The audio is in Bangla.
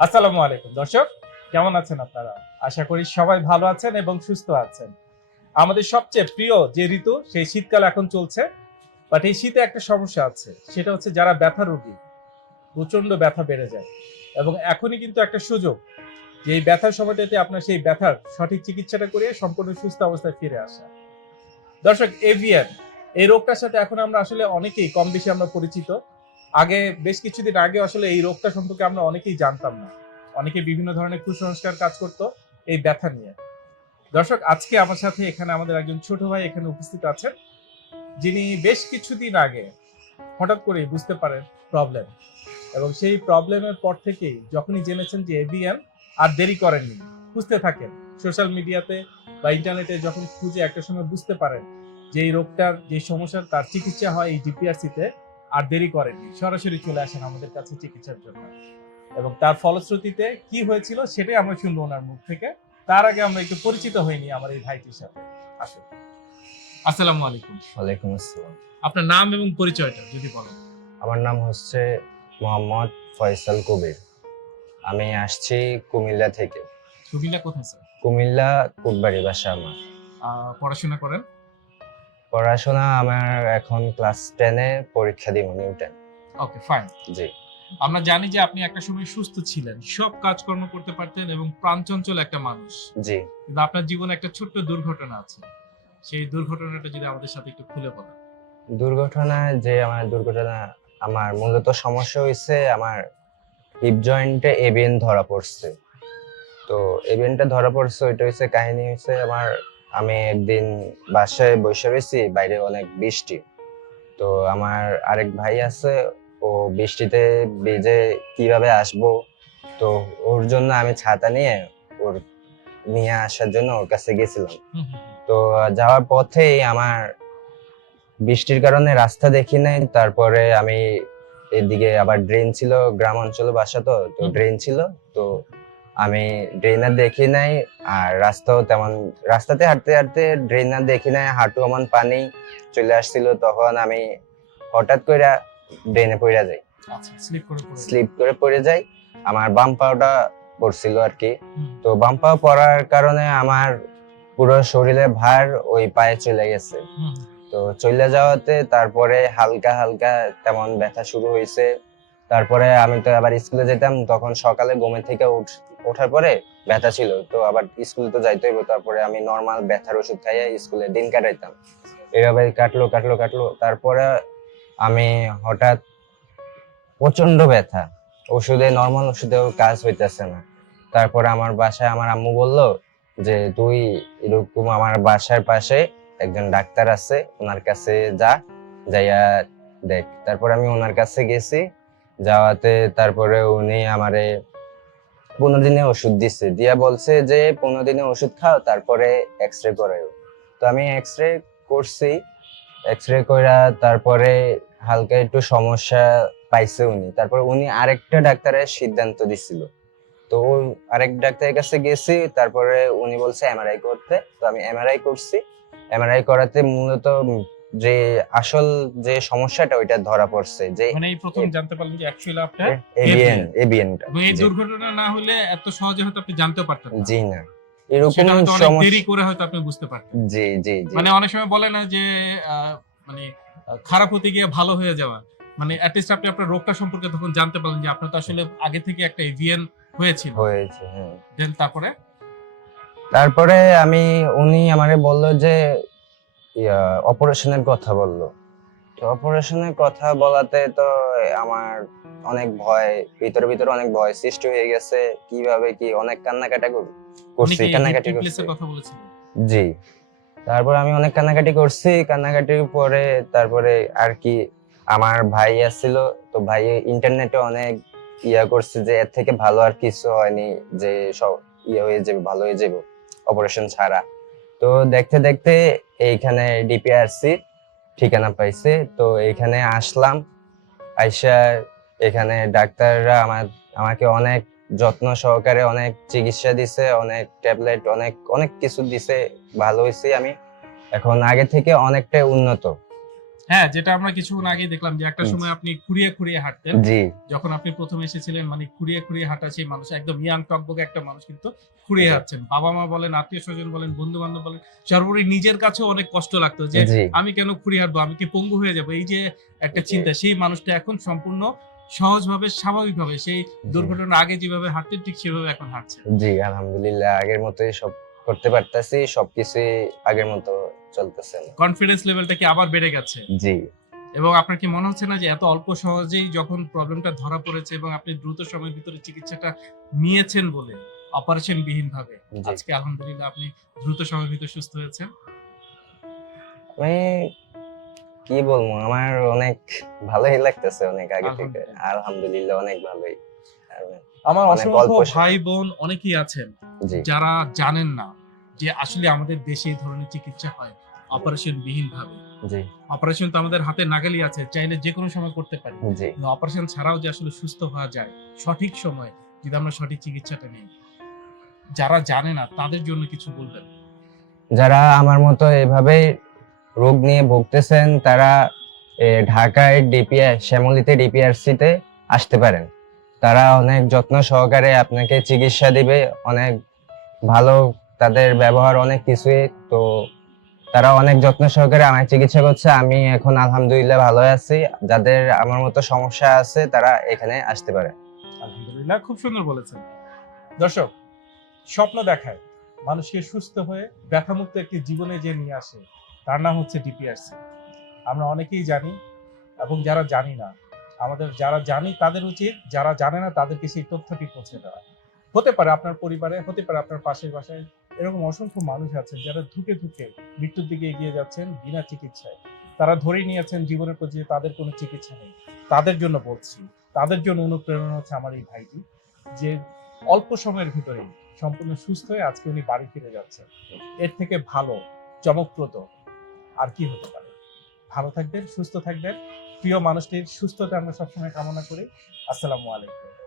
আসসালামু আলাইকুম। দর্শক, কেমন আছেন আপনারা? আশা করি সবাই ভালো আছেন এবং সুস্থ আছেন। আমাদের সবচেয়ে প্রিয় যে ঋতু, সেই শীতকাল এখন চলছে। বাট এই শীতে একটা সমস্যা আছে। সেটা হচ্ছে যারা ব্যথা রোগী প্রচণ্ড ব্যথা বেড়ে যায়। এবং এখনই কিন্তু একটা সুযোগ যে এই ব্যথার সময়টাতে আপনার সেই ব্যথার সঠিক চিকিৎসাটা করিয়ে সম্পূর্ণ সুস্থ অবস্থায় ফিরে আসা। দর্শক, এভিয়ান, এই রোগটার সাথে এখন আমরা আসলে অনেকেই কম বেশি আমরা পরিচিত। আগে, বেশ কিছুদিন আগে আসলে এই রোগটা সম্পর্কে আমরা অনেকেই জানতাম না। অনেকে বিভিন্ন ধরনের কুসংস্কার কাজ করত এই ব্যথা নিয়ে। দর্শক, আজকে আমার সাথে এখানে আমাদের একজন ছোট ভাই এখানে উপস্থিত আছেন, যিনি বেশ কিছুদিন আগে হঠাৎ করে বুঝতে পারেন প্রবলেম এবং সেই প্রবলেমের পর থেকেই যখনই জেনেছেন যে এভিয়ান আর দেরি করেননি, খুঁজতে থাকেন। সোশ্যাল মিডিয়াতে বা ইন্টারনেটে যখন খুঁজে একটা সময় বুঝতে পারেন যে এই রোগটার, যে সমস্যার তার চিকিৎসা হয় এই ডিপিআরসিতে আর দেরি করেননি। সরাসরি চলে আসেন আমাদের কাছে চিকিৎসার জন্য। এবং তার ফলশ্রুতিতে কি হয়েছিল সেটাই আমরা শুনব ওনার মুখ থেকে। তার আগে আমরা একটু পরিচিত হইনি আমার এই ভাইটির সাথে। আসুন। আসসালামু আলাইকুম। ওয়ালাইকুম আসসালাম। আপনার নাম এবং পরিচয়টা যদি বলেন। আমার নাম হচ্ছে মোহাম্মদ ফয়সাল কবির। আমি আসছি কুমিল্লা থেকে। কুমিল্লা কোথায় স্যার? কুমিল্লা কুটবাড়ি বাসা আমার। পড়াশোনা করেন? পড়াশোনা আমার এখন ক্লাস টেনে পরীক্ষা দিব নিউটেন ওকে ফাইন জি। আমরা জানি যে আপনি একটা সময় সুস্থ ছিলেন সব কাজকর্ম করতে পারতেন এবং প্রাণচঞ্চল একটা মানুষ। জি। কিন্তু আপনার জীবনে একটা ছোট্ট দুর্ঘটনা আছে। সেই দুর্ঘটনাটা যদি আমাদের সাথে একটু খুলে বলেন। দুর্ঘটনায় যে আমার দুর্ঘটনা আমার মূলত সমস্যা হয়েছে আমার হিপ জয়েন্টে এবিএন ধরা পড়ছে। তো এবিএনটা ধরা পড়ছে ওইটা হচ্ছে কাহিনী হচ্ছে আমার আমি একদিন বাসায় বসে রয়েছি বাইরে অনেক বৃষ্টি। তো আমার আরেক ভাই আছে ও বৃষ্টিতে ভিজে কীভাবে আসব? তো ওর জন্য আমি ছাতা নিয়ে ওর নিয়ে আসার জন্য ওর কাছে গেছিলাম। তো যাওয়ার পথেই আমার বৃষ্টির কারণে রাস্তা দেখি নাই তারপরে আমি এদিকে আবার ড্রেন ছিল গ্রাম অঞ্চলে বাসা তো তো ড্রেন ছিল। তো আমি ড্রেনার দেখি নাই আর রাস্তাও তেমন রাস্তাতে হাঁটতে হাঁটতে ড্রেনার দেখি নাই হাঁটু এমন পানি চলে আসছিল তখন আমি হঠাৎ করে ড্রেনে পড়ে যাই। আচ্ছা স্লিপ করে পড়ে যাই। আমার বাম পাওটা পড়ছিল আর কি তো বাম পা পড়ার কারণে আমার পুরো শরীরে ভার ওই পায়ে চলে গেছে। তো চলে যাওয়াতে তারপরে হালকা হালকা তেমন ব্যথা শুরু হয়েছে তারপরে আমি তো আবার স্কুলে যেতাম, তখন সকালে ঘুমে থেকে উঠ- ওঠার পরে ব্যথা ছিল, তো আবার স্কুলে তো যাইতে হইব, তারপরে আমি নর্মাল ব্যথার ওষুধ খাইয়ে স্কুলে দিন কাটাইতাম। এভাবে কাটলো কাটলো কাটলো, তারপরে আমি হঠাৎ প্রচণ্ড ব্যথা, ওষুধে নর্মাল ওষুধেও কাজ হইতেছে না। তারপরে আমার বাসায় আমার আম্মু বলল যে, তুই এরকম আমার বাসার পাশে একজন ডাক্তার আছে, ওনার কাছে যা, যাইয়া দেখ। তারপর আমি ওনার কাছে গেছি যাওয়াতে তারপরে উনি আমারে পনেরো দিনে ওষুধ দিছে। দিয়া বলছে যে, পনেরো দিনে ওষুধ খাও, তারপরে এক্স রে করাও তো আমি এক্স রে করছি। এক্স রে করা তারপরে হালকা একটু সমস্যা পাইছে উনি। তারপরে উনি আরেকটা ডাক্তারের সিদ্ধান্ত দিছিল। তো আরেক ডাক্তারের কাছে গেছি, তারপরে উনি বলছে এমআরআই করতে। তো আমি এমআরআই করছি। এমআরআই করাতে মূলত যে আসল যে সমস্যাটা ওইটা ধরা পড়ছে যে মানে এই প্রথম জানতে পারলেন যে অ্যাকচুয়ালি আপনার এবিএন এবিএনটা। এবং এই দুর্ঘটনা না হলে এত সহজে হয়তো আপনি জানতে পারতেন না। জি না। এরকম অনেক দেরি করে হয়তো আপনি বুঝতে পারতেন। জি জি জি। মানে অনেক সময় বলে না যে মানে খারাপ হতে গিয়ে ভালো হয়ে যাওয়া। মানে অ্যাটলিস্ট আপনি আপনার রোগটা সম্পর্কে তখন জানতে পারলেন যে আপনার তো আসলে আগে থেকে একটা এভিএন হয়েছিল। হয়েছে হ্যাঁ। দেন তারপরে? তারপরে আমি উনি আমারে বলল যে অপারেশনের কথা বলল। তো অপারেশনের কথা বলাতে তো আমার অনেক ভয় ভিতরে ভিতরে অনেক ভয় সৃষ্টি হয়ে গেছে। কীভাবে কি? অনেক কান্নাকাটা করছি কান্নাকাটি করছি। জি। তারপর আমি অনেক কান্নাকাটি করছি। কান্নাকাটির পরে তারপরে আর কি আমার ভাই আসছিল। তো ভাই ইন্টারনেটে অনেক ইয়া করছে যে এর থেকে ভালো আর কিছু হয়নি যে সব ইয়ে হয়ে যাবে ভালো হয়ে যাবে অপারেশন ছাড়া। তো দেখতে দেখতে এইখানে ডিপিআরসি ঠিকানা পাইছে। তো এখানে আসলাম, আইসা এখানে ডাক্তাররা আমার, আমাকে অনেক যত্ন সহকারে অনেক চিকিৎসা দিছে, অনেক ট্যাবলেট, অনেক অনেক কিছু দিছে। ভালো হয়েছে আমি। এখন আগে থেকে অনেকটাই উন্নত। হ্যাঁ যেটা আমরা কিছুক্ষণ আগে দেখলাম যে একটা সময় আপনি খুঁড়িয়ে খুঁড়িয়ে হাঁটতেন। যখন আপনি প্রথম এসেছিলেন মানে খুঁড়িয়ে খুঁড়িয়ে হাঁটা সেই মানুষ একদম ইয়াং টকবকে একটা মানুষ কিন্তু খুঁড়িয়ে জি। হাঁটছেন। বাবা মা বলেন আত্মীয় স্বজন বলেন বন্ধু বান্ধব বলেন সর্বোপরি নিজের কাছেও অনেক কষ্ট লাগতো যে আমি কেন খুঁড়িয়ে হাঁটবো? আমি কি পঙ্গু হয়ে যাব? এই যে একটা চিন্তা সেই মানুষটা এখন সম্পূর্ণ সহজভাবে স্বাভাবিকভাবে সেই দুর্ঘটনার আগে যেভাবে হাঁটতেন ঠিক সেভাবে এখন হাঁটছে জি আলহামদুলিল্লাহ আগের মতোই সব করতে পারতাছি সবকিছুই আগের মতো চলতেছে না। কনফিডেন্স লেভেলটা কি আবার বেড়ে গেছে? জি। এবং আপনার কি মনে হচ্ছে না যে এত অল্প সহজেই যখন প্রবলেমটা ধরা পড়েছে এবং আপনি দ্রুত সময়ের ভিতরে চিকিৎসাটা নিয়েছেন বলে অপারেশন বিহীন ভাবে আজকে আলহামদুলিল্লাহ আপনি দ্রুত সময়ের ভিতরে সুস্থ হয়েছেন? আমি কি বলব আমার অনেক ভালোই লাগতেছে অনেক আগে থেকে। আলহামদুলিল্লাহ। অনেক ভালোই। আমার অনেক অসংখ্য ভাই বোন অনেকেই আছেন যারা জানেন না যে আসলে আমাদের দেশে এই ধরনের চিকিৎসা হয়। অপারেশন বিহীন ভাবে। জি। অপারেশন তো আমাদের হাতে নাগালি আছে চাইলে যে কোনো সময় করতে পারি। জি। কিন্তু অপারেশন ছাড়াও যে আসলে সুস্থ হওয়া যায় সঠিক সময়ে যদি আমরা সঠিক চিকিৎসাটা নিই যারা জানে না তাদের জন্য কিছু বলবেন? যারা আমার মতো এভাবে রোগ নিয়ে ভুগতেছেন তারা ঢাকায় ডিপিআর শ্যামলিতে ডিপিআরসিতে আসতে পারেন। তারা অনেক যত্ন সহকারে আপনাকে চিকিৎসা দিবে অনেক ভালো তাদের ব্যবহার অনেক কিছুই। তো তারা অনেক যত্ন সহকারে আমার চিকিৎসা করছে। আমি এখন আলহামদুলিল্লাহ ভালো আছি। যাদের আমার মতো সমস্যা আছে, তারা এখানে আসতে পারে। আলহামদুলিল্লাহ, খুব সুন্দর বলেছেন। দর্শক, স্বপ্ন দেখায়। মানুষকে সুস্থ হয়ে ব্যথামুক্ত একটি জীবনে যে নিয়ে আসে, তার নাম হচ্ছে ডিপিআরসি। আমরা অনেকেই জানি এবং যারা জানি না, আমাদের যারা জানি তাদের উচিত, যারা জানে না তাদেরকে সেই তথ্যটি পৌঁছে দেওয়া। হতে পারে আপনার পরিবারে, হতে পারে আপনার পাশের বাসায়। এরকম অসংখ্য মানুষ আছেন যারা ধুকে ধুকে মৃত্যুর দিকে এগিয়ে যাচ্ছেন বিনা চিকিৎসায়। তারা ধরে নিয়েছেন জীবনের প্রতি তাদের কোনো চিকিৎসা নেই। তাদের জন্য বলছি, তাদের জন্য অনুপ্রেরণা হচ্ছে আমার এই ভাইটি, যে অল্প সময়ের ভিতরে সম্পূর্ণ সুস্থ হয়ে আজকে উনি বাড়ি ফিরে যাচ্ছেন। এর থেকে ভালো, চমকপ্রদ আর কি হতে পারে? ভালো থাকবেন, সুস্থ থাকবেন। প্রিয় মানুষটির সুস্থতা আমরা সবসময় কামনা করি। আসসালামু আলাইকুম।